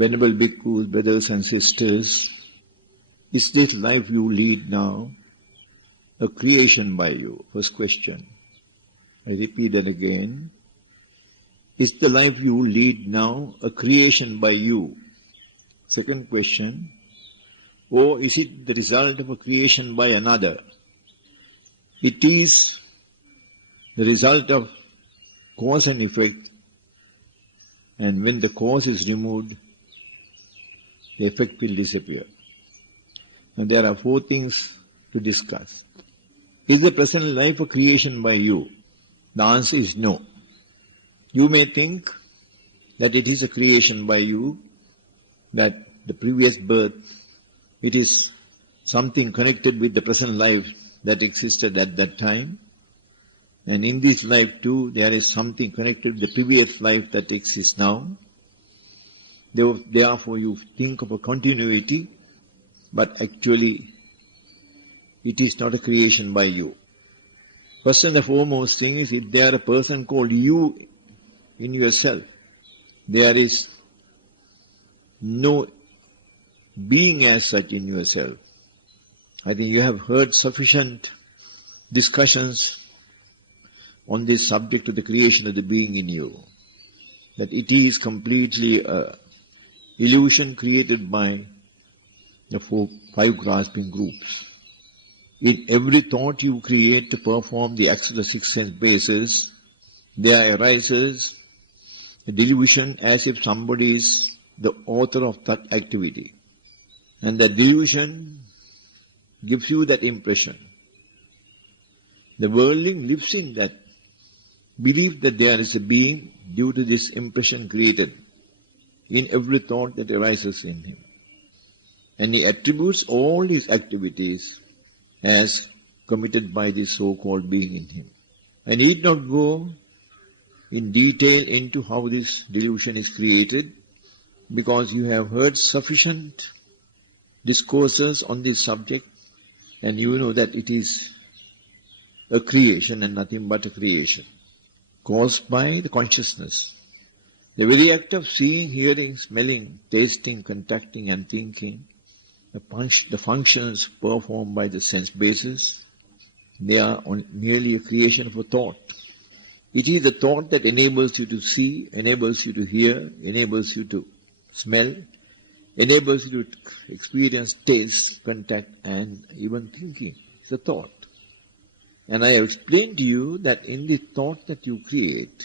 Venerable bhikkhus, brothers and sisters, is this life you lead now a creation by you? First question. I repeat that again. Is the life you lead now a creation by you? Second question. Or is it the result of a creation by another? It is the result of cause and effect, and when the cause is removed, the effect will disappear. Now there are 4 things to discuss. Is the present life a creation by you? The answer is no. You may think that it is a creation by you, that the previous birth, it is something connected with the present life that existed at that time. And in this life too, there is something connected with the previous life that exists now. Therefore you think of a continuity, but actually it is not a creation by you. First and the foremost thing is, if there is a person called you in yourself, there is no being as such in yourself. I think you have heard sufficient discussions on this subject of the creation of the being in you, that it is completely an illusion created by the 5 grasping groups. In every thought you create to perform the acts of the 6 sense bases, there arises a delusion as if somebody is the author of that activity. And that delusion gives you that impression. The worldling lives in that belief that there is a being due to this impression created in every thought that arises in him. And he attributes all his activities as committed by this so-called being in him. I need not go in detail into how this delusion is created, because you have heard sufficient discourses on this subject, and you know that it is a creation and nothing but a creation, caused by the consciousness. The very act of seeing, hearing, smelling, tasting, contacting and thinking, the functions performed by the sense bases, they are merely a creation of a thought. It is the thought that enables you to see, enables you to hear, enables you to smell, enables you to experience taste, contact and even thinking. It's a thought. And I have explained to you that in the thought that you create,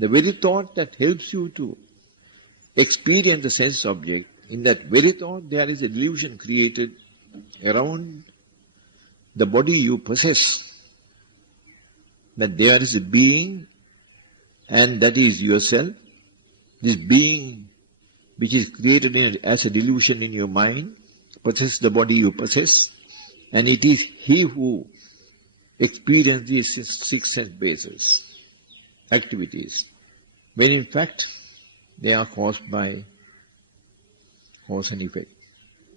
the very thought that helps you to experience the sense object, in that very thought there is a delusion created around the body you possess, that there is a being and that is yourself. This being which is created as a delusion in your mind possesses the body you possess, and it is he who experiences these 6 sense bases, activities, when in fact they are caused by cause and effect.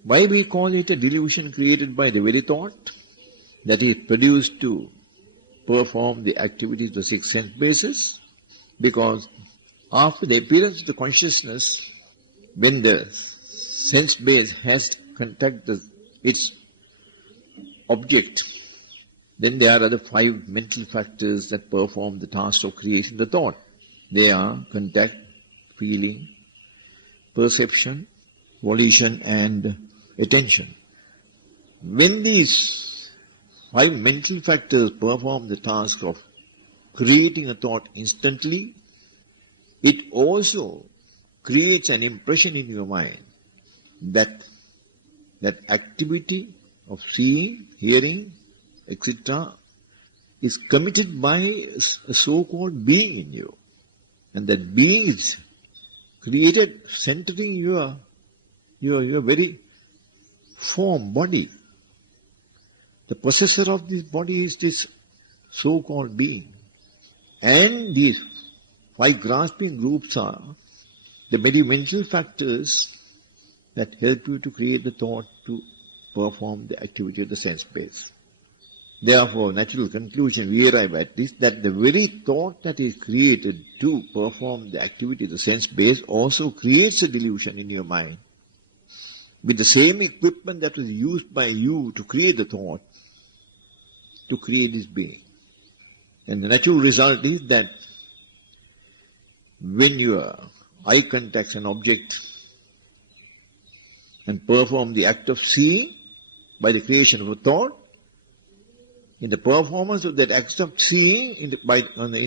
Why we call it a delusion created by the very thought that is produced to perform the activities of the 6 sense bases? Because after the appearance of the consciousness, when the sense base has contacted its object, then there are other 5 mental factors that perform the task of creating the thought. They are contact, feeling, perception, volition and attention. When these 5 mental factors perform the task of creating a thought instantly, it also creates an impression in your mind that activity of seeing, hearing, etc. is committed by a so-called being in you. And that being is created centering your very form, body. The possessor of this body is this so-called being. And these 5 grasping groups are the very mental factors that help you to create the thought to perform the activity of the sense base. Therefore, natural conclusion we arrive at is that the very thought that is created to perform the activity, the sense base, also creates a delusion in your mind. With the same equipment that was used by you to create the thought, to create this being. And the natural result is that when your eye contacts an object and perform the act of seeing by the creation of a thought, in the performance of that act of seeing in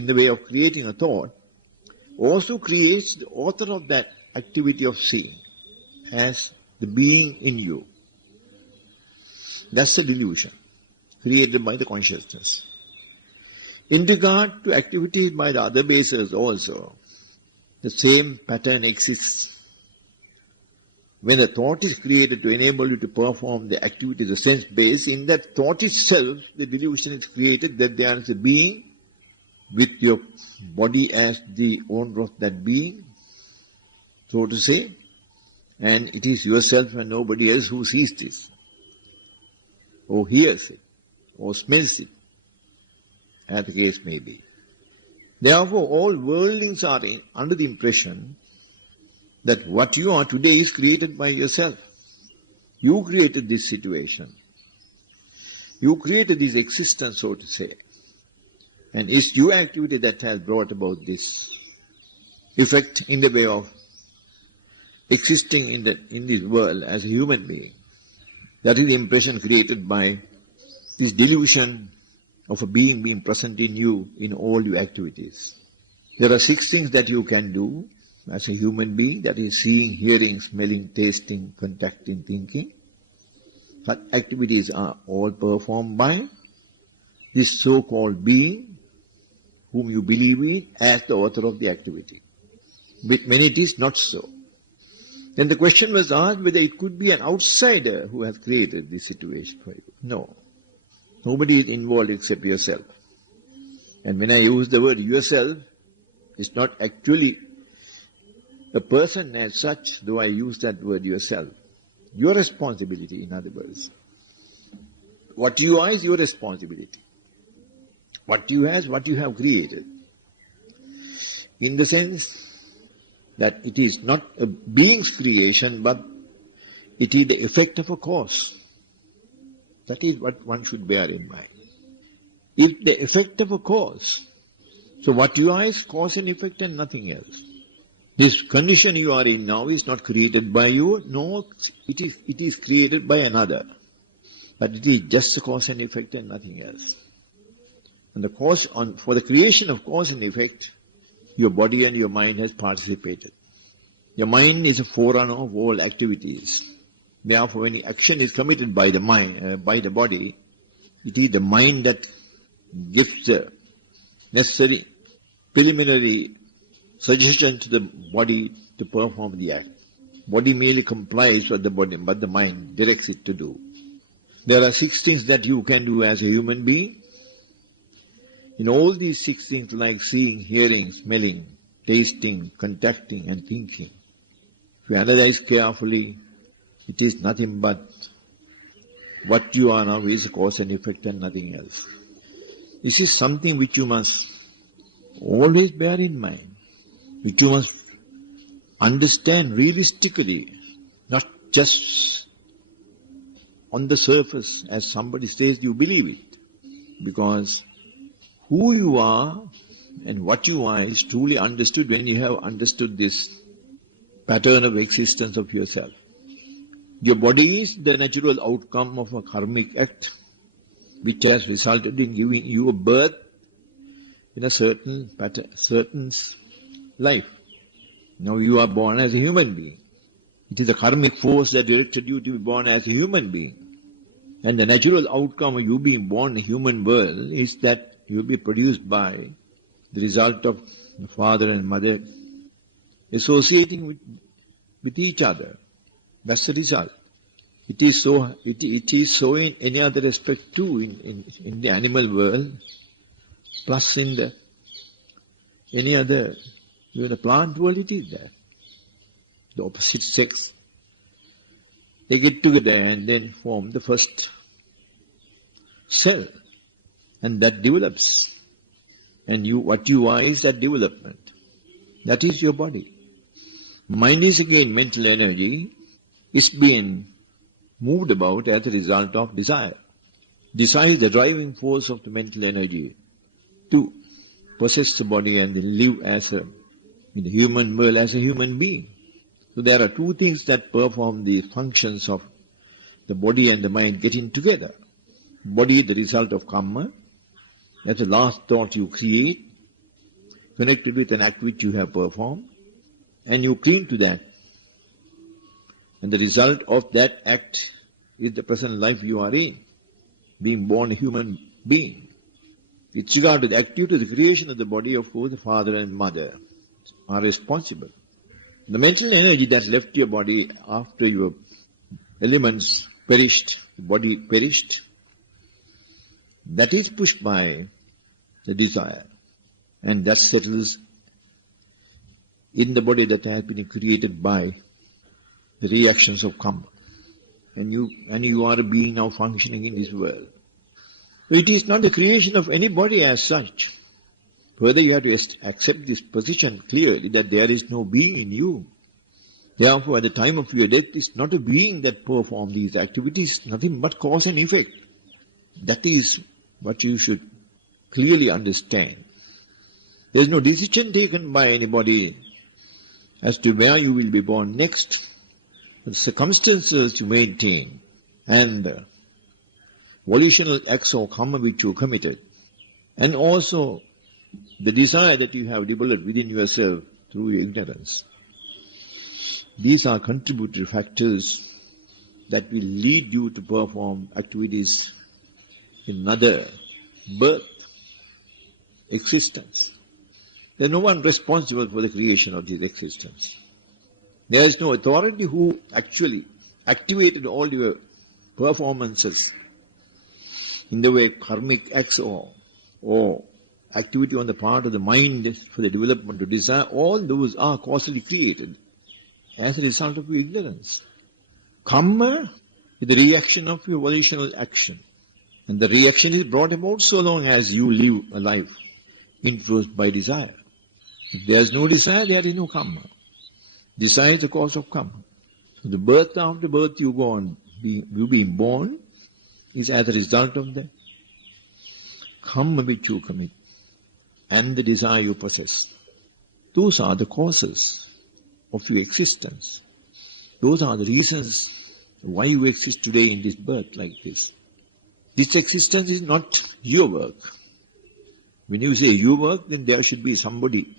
the way of creating a thought, also creates the author of that activity of seeing as the being in you. That's the delusion created by the consciousness. In regard to activities by the other bases also, the same pattern exists. When a thought is created to enable you to perform the activity, the sense base, in that thought itself, the delusion is created that there is a being with your body as the owner of that being, so to say, and it is yourself and nobody else who sees this, or hears it, or smells it, as the case may be. Therefore, all worldlings are under the impression that what you are today is created by yourself. You created this situation. You created this existence, so to say. And it's your activity that has brought about this effect in the way of existing in this world as a human being. That is the impression created by this delusion of a being present in you in all your activities. There are 6 things that you can do as a human being, that is seeing, hearing, smelling, tasting, contacting, thinking. Such activities are all performed by this so-called being whom you believe in as the author of the activity. But when it is not so. Then the question was asked whether it could be an outsider who has created this situation for you. No. Nobody is involved except yourself. And when I use the word yourself, it's not actually a person as such, though I use that word yourself. Your responsibility, in other words. What you are is your responsibility. What you have is what you have created. In the sense that it is not a being's creation, but it is the effect of a cause. That is what one should bear in mind. If the effect of a cause, so what you are is cause and effect and nothing else. This condition you are in now is not created by you, nor it is created by another. But it is just a cause and effect and nothing else. And the cause for the creation of cause and effect, your body and your mind has participated. Your mind is a forerunner of all activities. Therefore, when action is committed by the mind, by the body, it is the mind that gives the necessary preliminary suggestion to the body to perform the act. Body merely complies with the body, but the mind directs it to do. There are 6 things that you can do as a human being. In all these 6 things, like seeing, hearing, smelling, tasting, contacting and thinking, if you analyze carefully, it is nothing but what you are now is cause and effect and nothing else. This is something which you must always bear in mind, which you must understand realistically, not just on the surface as somebody says you believe it. Because who you are and what you are is truly understood when you have understood this pattern of existence of yourself. Your body is the natural outcome of a karmic act which has resulted in giving you a birth in a certain pattern, certain life. Now you are born as a human being. It is a karmic force that directed you to be born as a human being. And the natural outcome of you being born in a human world is that you will be produced by the result of the father and mother associating with each other. That's the result. It is so in any other aspect too, in the animal world, plus in any other, even the plant world it is there. The opposite sex, they get together and then form the first cell. and that develops. And what you are is that development. That is your body. Mind is again mental energy. It's being moved about as a result of desire. Desire is the driving force of the mental energy to possess the body and live in the human world as a human being. So there are two things that perform the functions of the body and the mind getting together. Body is the result of karma. That's the last thought you create, connected with an act which you have performed, and you cling to that. And the result of that act is the present life you are in, being born a human being. With regard to the activity of the creation of the body, of course, the father and mother are responsible. The mental energy that's left your body after your elements perished, the body perished, that is pushed by the desire, and that settles in the body that has been created by the reactions of karma. And you are a being now functioning in this world. So it is not the creation of anybody as such. Further, you have to accept this position clearly, that there is no being in you. Therefore, at the time of your death, it's not a being that performs these activities, nothing but cause and effect. That is what you should clearly understand. There is no decision taken by anybody as to where you will be born next. The circumstances you maintain and volitional acts of karma which you committed, and also the desire that you have developed within yourself through your ignorance. These are contributory factors that will lead you to perform activities in another birth, existence. There is no one responsible for the creation of this existence. There is no authority who actually activated all your performances in the way karmic acts or activity on the part of the mind for the development of desire. All those are causally created as a result of your ignorance. Karma is the reaction of your volitional action. And the reaction is brought about so long as you live a life influenced by desire. If there is no desire, there is no karma. Desire is the cause of karma. So the birth after birth you go on, you being born, is as a result of the karma which you commit and the desire you possess. Those are the causes of your existence. Those are the reasons why you exist today in this birth like this. This existence is not your work. When you say your work, then there should be somebody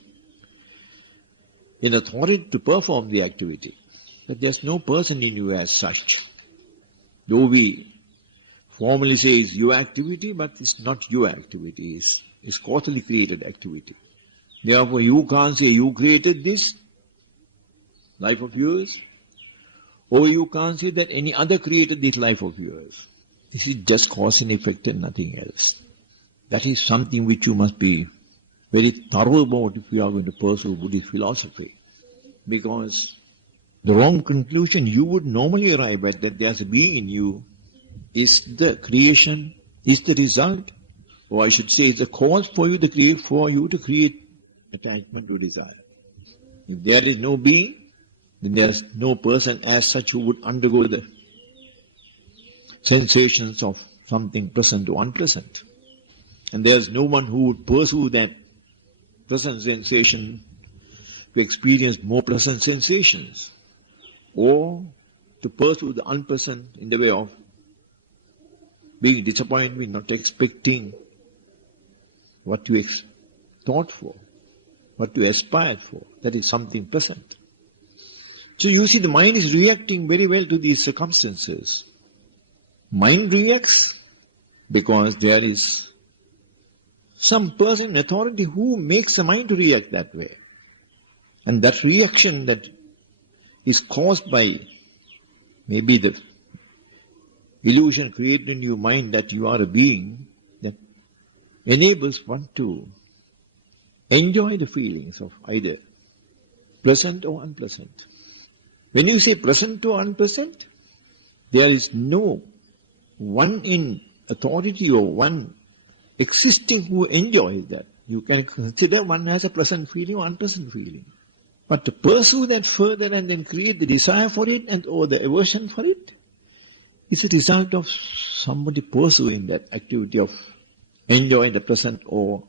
in authority to perform the activity. But there's no person in you as such. Though we formally say it's your activity, but it's not your activity. It's causally created activity. Therefore, you can't say you created this life of yours, or you can't say that any other created this life of yours. This is just cause and effect and nothing else. That is something which you must be very thorough about if you are going to pursue Buddhist philosophy. Because the wrong conclusion you would normally arrive at, that there's a being in you, is the creation, is the result, or I should say is the cause for you to create attachment to desire. If there is no being, then there is no person as such who would undergo the sensations of something pleasant or unpleasant. And there is no one who would pursue that pleasant sensation to experience more pleasant sensations, or to pursue the unpleasant in the way of being disappointed, not expecting what you thought for, what you aspired for. That is something pleasant. So you see, the mind is reacting very well to these circumstances. Mind reacts because there is some person in authority who makes the mind to react that way. And that reaction that is caused by maybe the illusion created in your mind that you are a being, that enables one to enjoy the feelings of either pleasant or unpleasant. When you say pleasant or unpleasant, there is no one in authority or one existing who enjoys that. You can consider one has a pleasant feeling or unpleasant feeling. But to pursue that further and then create the desire for it or the aversion for it is a result of somebody pursuing that activity of enjoying the present or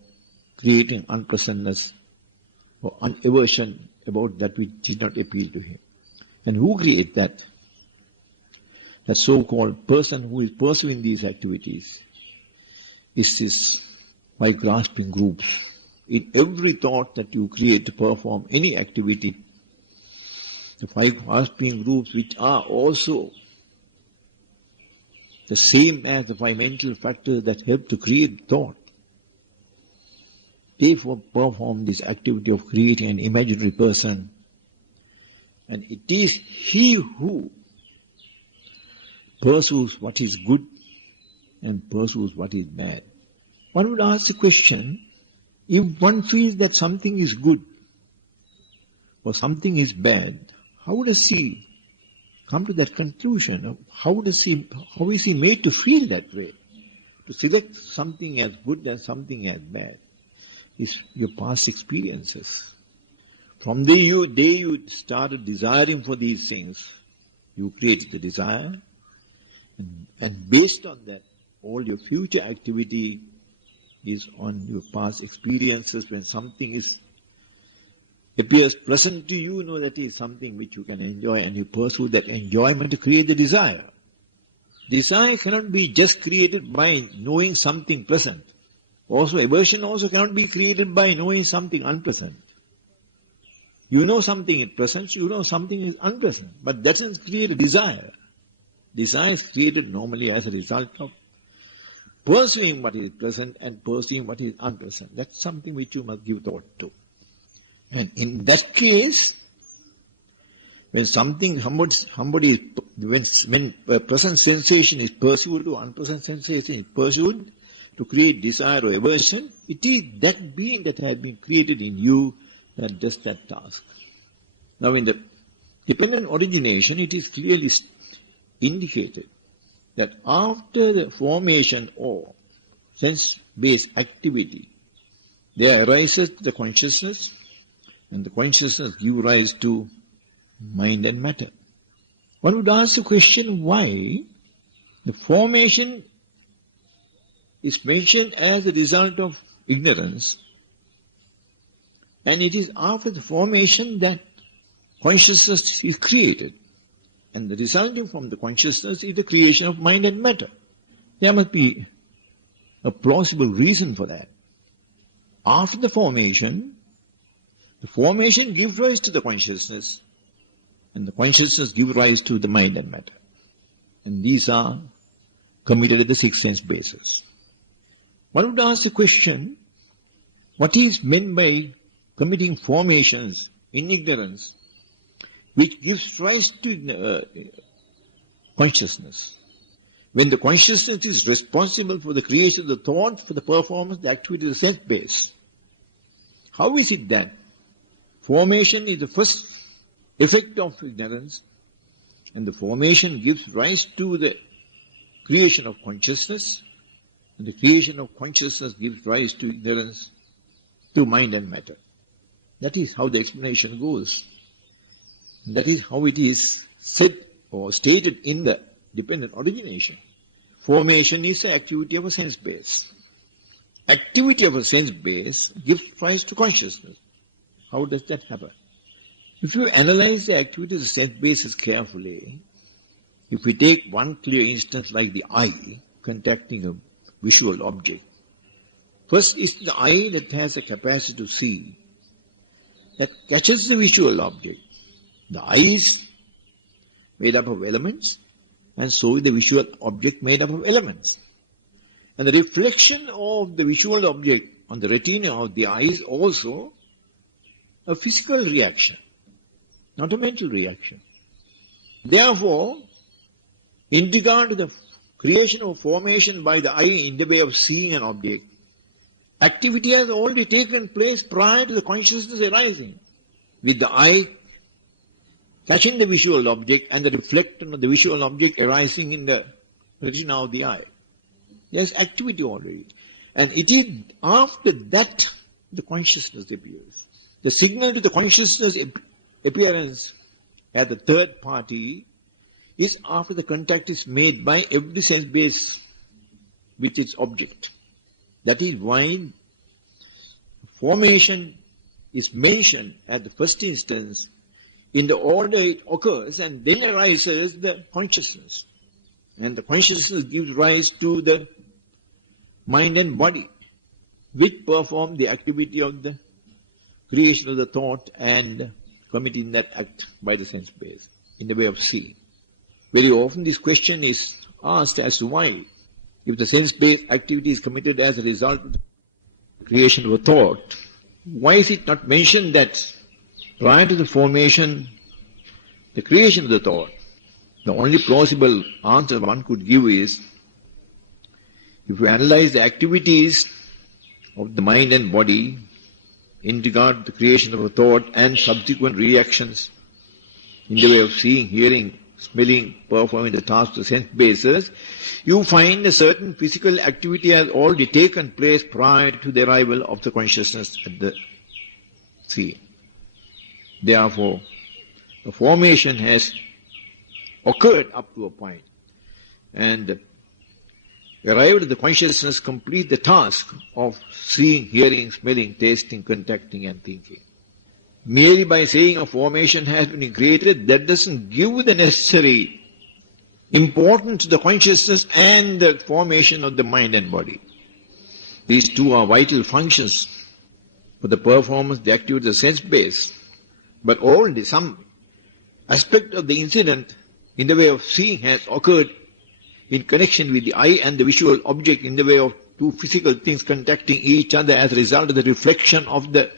creating unpleasantness or aversion about that which did not appeal to him. And who creates that? That so-called person who is pursuing these activities is this by grasping groups. In every thought that you create to perform any activity, the 5 grasping groups which are also the same as the 5 mental factors that help to create thought, they perform this activity of creating an imaginary person. And it is he who pursues what is good and pursues what is bad. One would ask the question, if one feels that something is good or something is bad, how does he come to that conclusion? How is he made to feel that way? To select something as good and something as bad is your past experiences. From the day you started desiring for these things, you created the desire, and based on that, all your future activity is on your past experiences. When something appears pleasant to you, know that is something which you can enjoy, and you pursue that enjoyment to create the desire. Desire cannot be just created by knowing something pleasant. Also, aversion also cannot be created by knowing something unpleasant. You know something is pleasant, you know something is unpleasant, but that doesn't create a desire. Desire is created normally as a result of pursuing what is pleasant and pursuing what is unpleasant. That's something which you must give thought to. And in that case, when when a pleasant sensation is pursued or unpleasant sensation is pursued to create desire or aversion, it is that being that has been created in you that does that task. Now in the dependent origination, it is clearly indicated that after the formation or sense-based activity, there arises the consciousness, and the consciousness gives rise to mind and matter. One would ask the question why the formation is mentioned as a result of ignorance, and it is after the formation that consciousness is created. And the resulting from the consciousness is the creation of mind and matter. There must be a plausible reason for that. After the formation gives rise to the consciousness, and the consciousness gives rise to the mind and matter. And these are committed at the 6 sense bases. One would ask the question, what is meant by committing formations in ignorance, which gives rise to consciousness? When the consciousness is responsible for the creation of the thought, for the performance, the activity of the sense base, how is it that formation is the first effect of ignorance, and the formation gives rise to the creation of consciousness, and the creation of consciousness gives rise to ignorance, to mind and matter? That is how the explanation goes. That is how it is said or stated in the dependent origination. Formation is the activity of a sense base. Activity of a sense base gives rise to consciousness. How does that happen? If you analyze the activity of the sense bases carefully, if we take one clear instance like the eye contacting a visual object, first is the eye that has a capacity to see, that catches the visual object. The eye is made up of elements, and so is the visual object made up of elements. And the reflection of the visual object on the retina of the eye is also a physical reaction, not a mental reaction. Therefore, in regard to the creation of formation by the eye in the way of seeing an object, activity has already taken place prior to the consciousness arising, with the eye catching the visual object and the reflection of the visual object arising in the retina of the eye. There's activity already. And it is after that the consciousness appears. The signal to the consciousness appearance at the third party is after the contact is made by every sense base with its object. That is why formation is mentioned at the first instance in the order it occurs, and then arises the consciousness. And the consciousness gives rise to the mind and body, which perform the activity of the creation of the thought and committing that act by the sense base in the way of seeing. Very often this question is asked as to why, if the sense-based activity is committed as a result of the creation of a thought, why is it not mentioned that prior to the formation, the creation of the thought? The only plausible answer one could give is, if we analyze the activities of the mind and body in regard to the creation of a thought and subsequent reactions in the way of seeing, hearing, smelling, performing the tasks of the sense bases, you find a certain physical activity has already taken place prior to the arrival of the consciousness at the seeing. Therefore, the formation has occurred up to a point, and arrived at the consciousness complete the task of seeing, hearing, smelling, tasting, contacting and thinking. Merely by saying a formation has been created, that doesn't give the necessary importance to the consciousness and the formation of the mind and body. These two are vital functions for the performance, the activity of the sense base. But only some aspect of the incident in the way of seeing has occurred in connection with the eye and the visual object in the way of two physical things contacting each other as a result of the reflection of the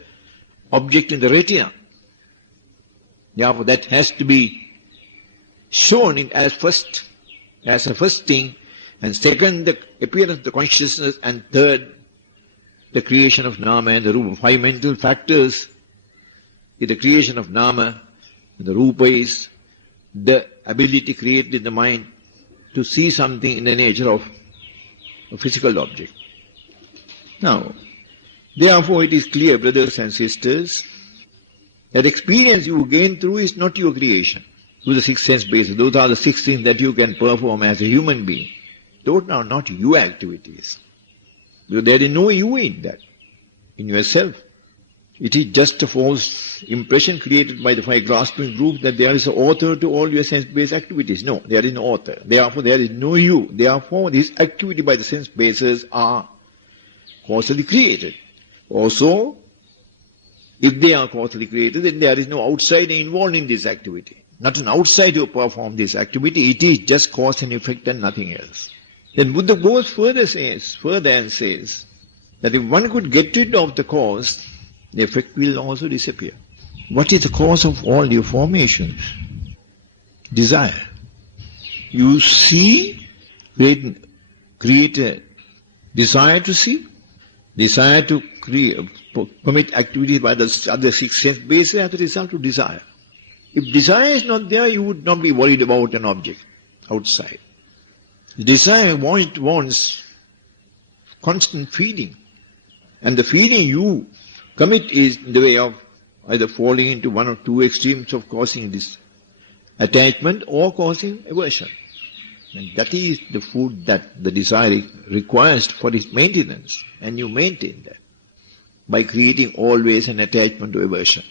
object in the retina. Therefore, that has to be shown as a first thing, and second, the appearance of the consciousness, and third, the creation of Nama and the Rupa. Five mental factors is the creation of Nama, and the Rupa is the ability created in the mind to see something in the nature of a physical object. Now, therefore it is clear, brothers and sisters, that experience you gain through is not your creation. Through the six sense bases, those are the six things that you can perform as a human being. Those are not your activities. Because there is no you in that, in yourself. It is just a false impression created by the five grasping groups that there is an author to all your sense-based activities. No, there is no author. Therefore, there is no you. Therefore, these activity by the sense bases are causally created. Also, if they are causally created, then there is no outsider involved in this activity. Not an outsider who performs this activity. It is just cause and effect and nothing else. Then Buddha goes further and says that if one could get rid of the cause, the effect will also disappear. What is the cause of all your formations? Desire. You see, create a desire to see, desire to commit activities by the other six sense bases as a result of desire. If desire is not there, you would not be worried about an object outside. Desire wants constant feeding. And the feeding you commit is in the way of either falling into one or two extremes of causing this attachment or causing aversion. And that is the food that the desire requires for its maintenance. And you maintain that by creating always an attachment to aversion.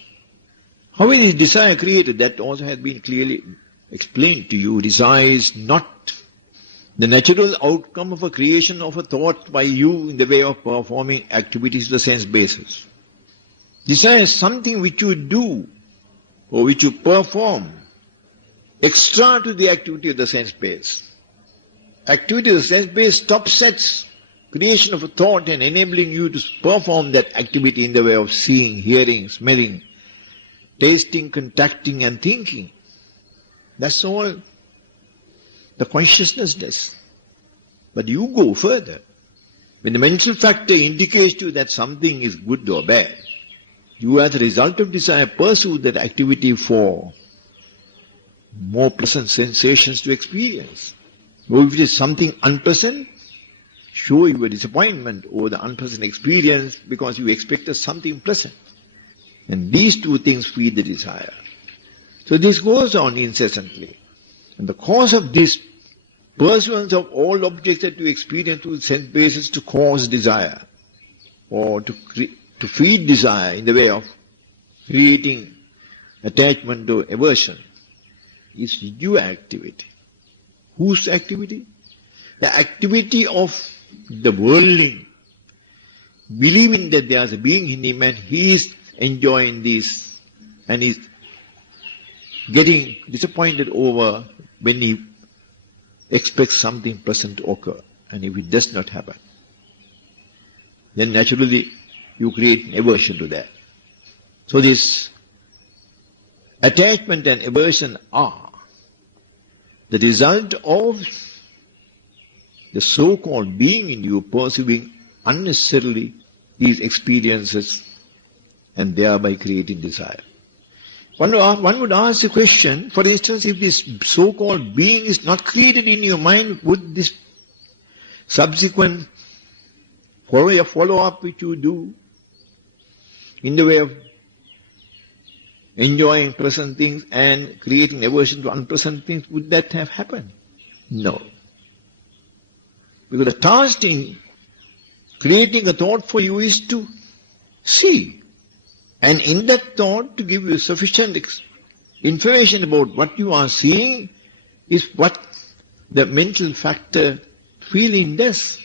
How is desire created? That also has been clearly explained to you. Desire is not the natural outcome of a creation of a thought by you in the way of performing activities of the sense basis. Desire is something which you do or which you perform extra to the activity of the sense base. Activity of the sense base stops at creation of a thought and enabling you to perform that activity in the way of seeing, hearing, smelling, tasting, contacting and thinking. That's all the consciousness does. But you go further. When the mental factor indicates to you that something is good or bad, you as a result of desire pursue that activity for more pleasant sensations to experience. Or if it is something unpleasant, show you a disappointment over the unpleasant experience because you expected something pleasant. And these two things feed the desire. So this goes on incessantly. And the cause of this pursuance of all objects that you experience through sense basis to cause desire, or to feed desire in the way of creating attachment or aversion, is your activity. Whose activity? The activity of the worldling, believing that there is a being in him and he is enjoying this and is getting disappointed over when he expects something pleasant to occur, and if it does not happen, then naturally you create an aversion to that. So this attachment and aversion are the result of the so-called being in you pursuing unnecessarily these experiences and thereby creating desire. One would ask the question, for instance, if this so-called being is not created in your mind, would this subsequent follow-up which you do in the way of enjoying pleasant things and creating aversion to unpleasant things, would that have happened? No. Because the task in creating a thought for you is to see. And in that thought, to give you sufficient information about what you are seeing is what the mental factor feeling does.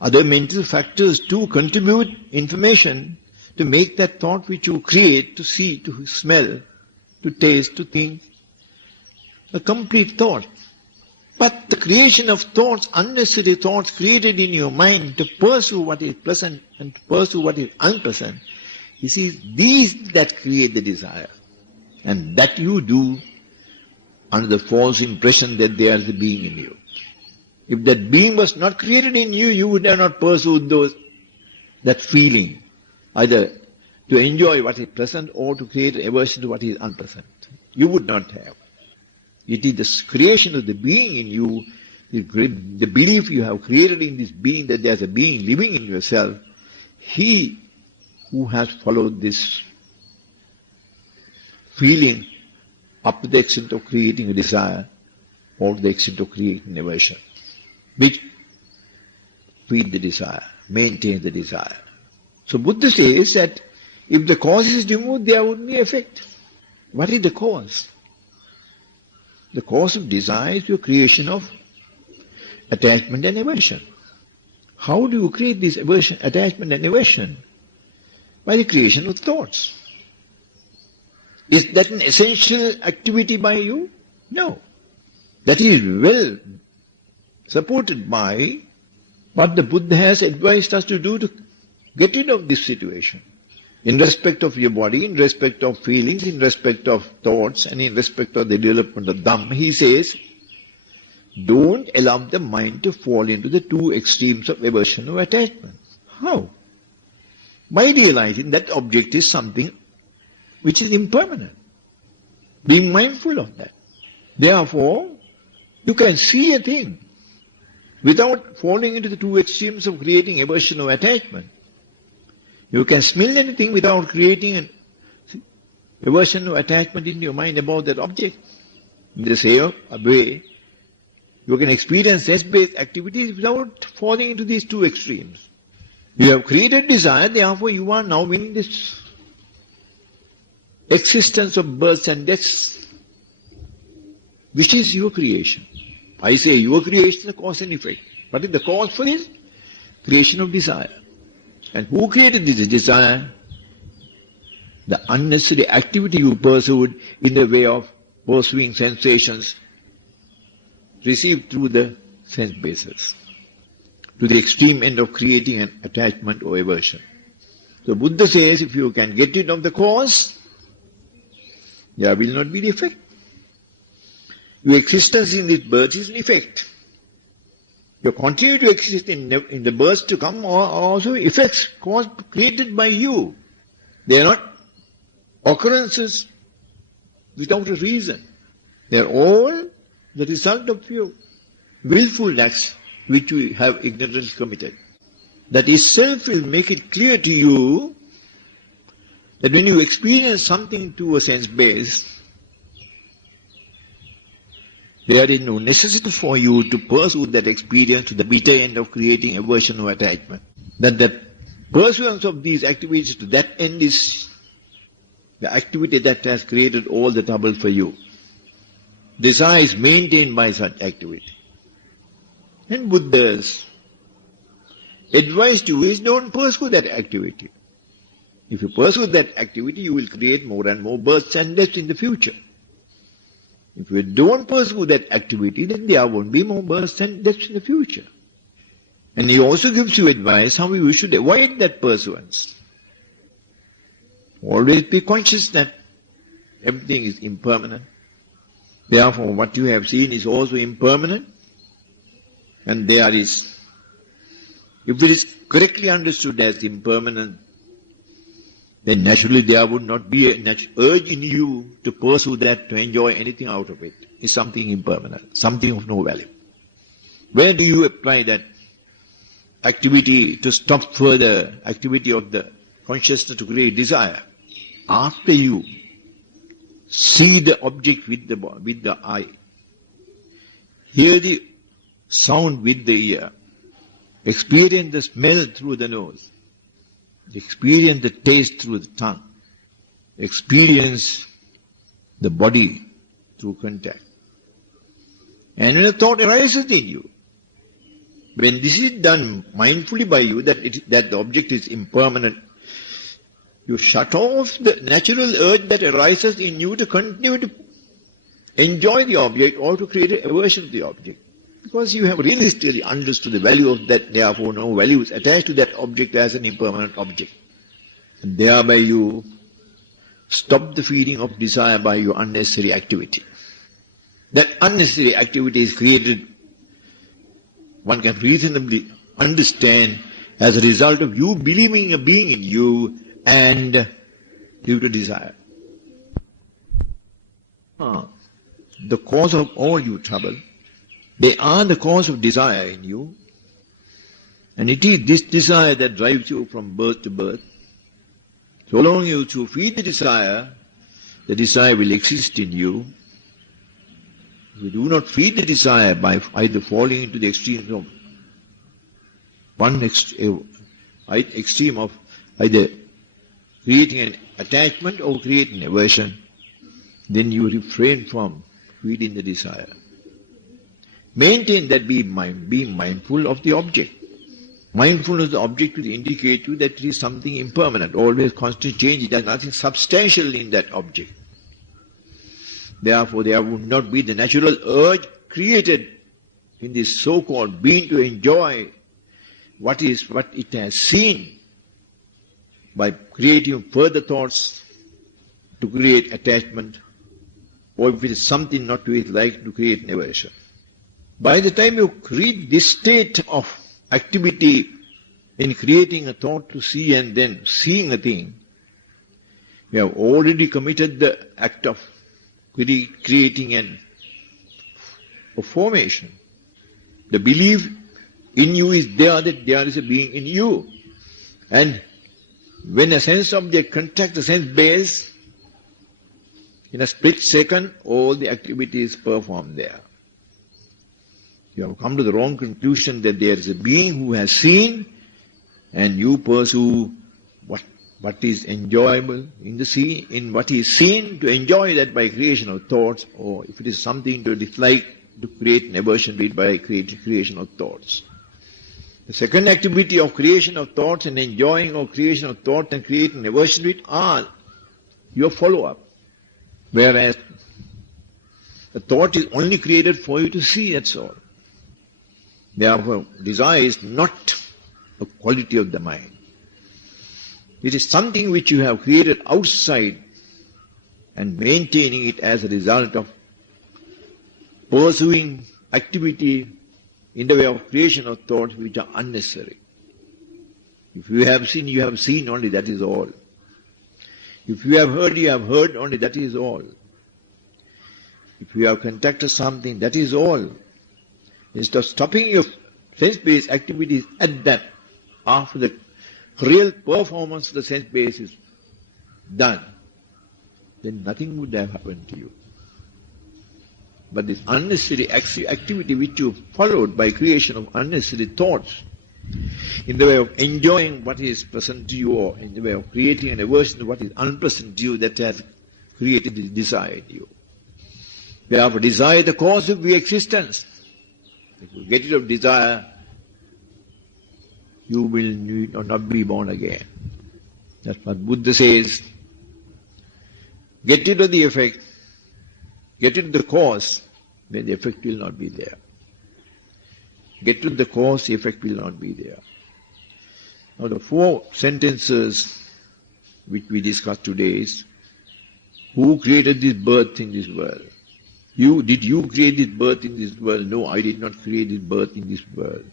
Other mental factors too contribute information to make that thought which you create, to see, to smell, to taste, to think, a complete thought. But the creation of thoughts, unnecessary thoughts created in your mind to pursue what is pleasant and to pursue what is unpleasant, you see, these that create the desire. And that you do under the false impression that there is a being in you. If that being was not created in you, you would have not pursued that feeling, either to enjoy what is pleasant or to create aversion to what is unpleasant. You would not have. It is the creation of the being in you, the belief you have created in this being, that there is a being living in yourself. He who has followed this feeling up to the extent of creating a desire or to the extent of creating aversion, which feed the desire, maintain the desire. So Buddha says that if the cause is removed, there would be effect. What is the cause? The cause of desire is your creation of attachment and aversion. How do you create this aversion, attachment and aversion? By the creation of thoughts. Is that an essential activity by you? No. That is well supported by what the Buddha has advised us to do to get rid of this situation. In respect of your body, in respect of feelings, in respect of thoughts, and in respect of the development of Dharma, he says, don't allow the mind to fall into the two extremes of aversion or attachment. How? By realizing that object is something which is impermanent. Being mindful of that. Therefore, you can see a thing without falling into the two extremes of creating aversion or attachment. You can smell anything without creating an aversion or attachment in your mind about that object. In the same way, you can experience sense-based activities without falling into these two extremes. You have created desire, therefore you are now in this existence of births and deaths, which is your creation. I say your creation is a cause and effect. What is the cause for this? Creation of desire. And who created this desire? The unnecessary activity you pursued in the way of pursuing sensations received through the sense bases, to the extreme end of creating an attachment or aversion. So Buddha says, if you can get rid of the cause, there will not be the effect. Your existence in this birth is an effect. You continue to exist in the births to come are also effects created by you. They are not occurrences without a reason. They are all the result of your willful acts which you have ignorantly committed. That itself will make it clear to you that when you experience something to a sense base, there is no necessity for you to pursue that experience to the bitter end of creating aversion or attachment. That the pursuance of these activities to that end is the activity that has created all the trouble for you. Desire is maintained by such activity. And Buddha's advice to you is don't pursue that activity. If you pursue that activity, you will create more and more births and deaths in the future. If you don't pursue that activity, then there won't be more births and deaths in the future. And he also gives you advice how you should avoid that pursuance. Always be conscious that everything is impermanent. Therefore, what you have seen is also impermanent. And there is, if it is correctly understood as impermanent, then naturally there would not be an urge in you to pursue that, to enjoy anything out of it. It's something impermanent, something of no value. Where do you apply that activity to stop further activity of the consciousness to create desire? After you see the object with the eye, hear the sound with the ear, experience the smell through the nose, experience the taste through the tongue, experience the body through contact. And when a thought arises in you, when this is done mindfully by you, that the object is impermanent, you shut off the natural urge that arises in you to continue to enjoy the object or to create an aversion to the object. Because you have realistically understood the value of that, therefore no value is attached to that object as an impermanent object. And thereby you stop the feeling of desire by your unnecessary activity. That unnecessary activity is created, one can reasonably understand, as a result of you believing a being in you and due to desire. The cause of all your trouble, they are the cause of desire in you, and it is this desire that drives you from birth to birth. So long you to feed the desire will exist in you. If you do not feed the desire by either falling into the extremes of one extreme of either creating an attachment or creating aversion, then you refrain from feeding the desire. Maintain that being mindful of the object. Mindfulness of the object will indicate to you that it is something impermanent, always constant change. There is nothing substantial in that object. Therefore, there would not be the natural urge created in this so-called being to enjoy what it has seen by creating further thoughts to create attachment, or if it is something not to it, like to create an aversion. By the time you reach this state of activity in creating a thought to see and then seeing a thing, you have already committed the act of creating a formation. The belief in you is there that there is a being in you. And when a sense object contracts the sense base, in a split second, all the activity is performed there. You have come to the wrong conclusion that there is a being who has seen, and you pursue what is enjoyable in what is seen, to enjoy that by creation of thoughts, or if it is something to dislike, to create an aversion to it by creation of thoughts. The second activity of creation of thoughts and enjoying of creation of thoughts and creating aversion to it are your follow-up. Whereas the thought is only created for you to see, that's all. Therefore, desire is not a quality of the mind. It is something which you have created outside and maintaining it as a result of pursuing activity in the way of creation of thoughts which are unnecessary. If you have seen only, that is all. If you have heard only, that is all. If you have contacted something, that is all. Instead of stopping sense-based activities at that, after the real performance of the sense-based is done, then nothing would have happened to you. But this unnecessary activity which you followed by creation of unnecessary thoughts, in the way of enjoying what is present to you, or in the way of creating an aversion to what is unpleasant to you, that has created the desire in you. Therefore, desire is the cause of your existence. If you get rid of desire, you will not be born again. That's what Buddha says. Get rid of the effect, get rid of the cause, then the effect will not be there. Get rid of the cause, the effect will not be there. Now the 4 sentences which we discussed today is, who created this birth in this world? Did you create this birth in this world? No, I did not create this birth in this world.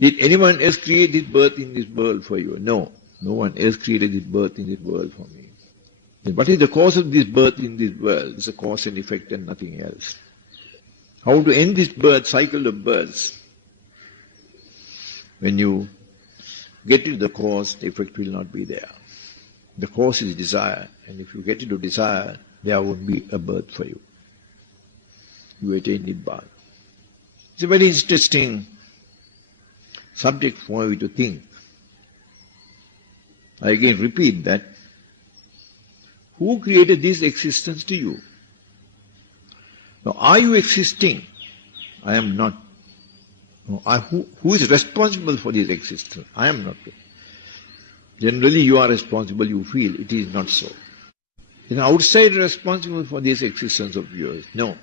Did anyone else create this birth in this world for you? No, no one else created this birth in this world for me. Then what is the cause of this birth in this world? It's a cause and effect and nothing else. How to end this birth, cycle of births? When you get to the cause, the effect will not be there. The cause is desire, and if you get into desire, there won't be a birth for you. You attain Nibbana. It's a very interesting subject for you to think. I again repeat that. Who created this existence to you? Now, are you existing? I am not. No, who is responsible for this existence? I am not. Generally, you are responsible, you feel. It is not so. Is an outsider responsible for this existence of yours? No.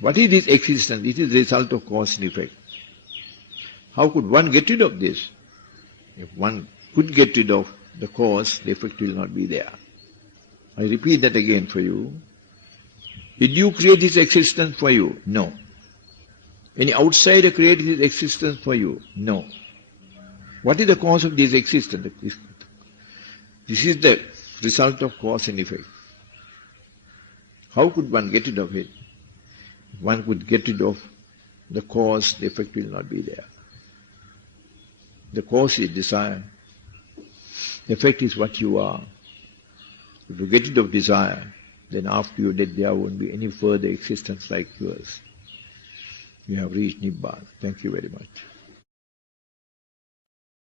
What is this existence? It is the result of cause and effect. How could one get rid of this? If one could get rid of the cause, the effect will not be there. I repeat that again for you. Did you create this existence for you? No. Any outsider created this existence for you? No. What is the cause of this existence? This is the result of cause and effect. How could one get rid of it? If one could get rid of the cause, the effect will not be there. The cause is desire. The effect is what you are. If you get rid of desire, then after your death there won't be any further existence like yours. You have reached Nibbana. Thank you very much.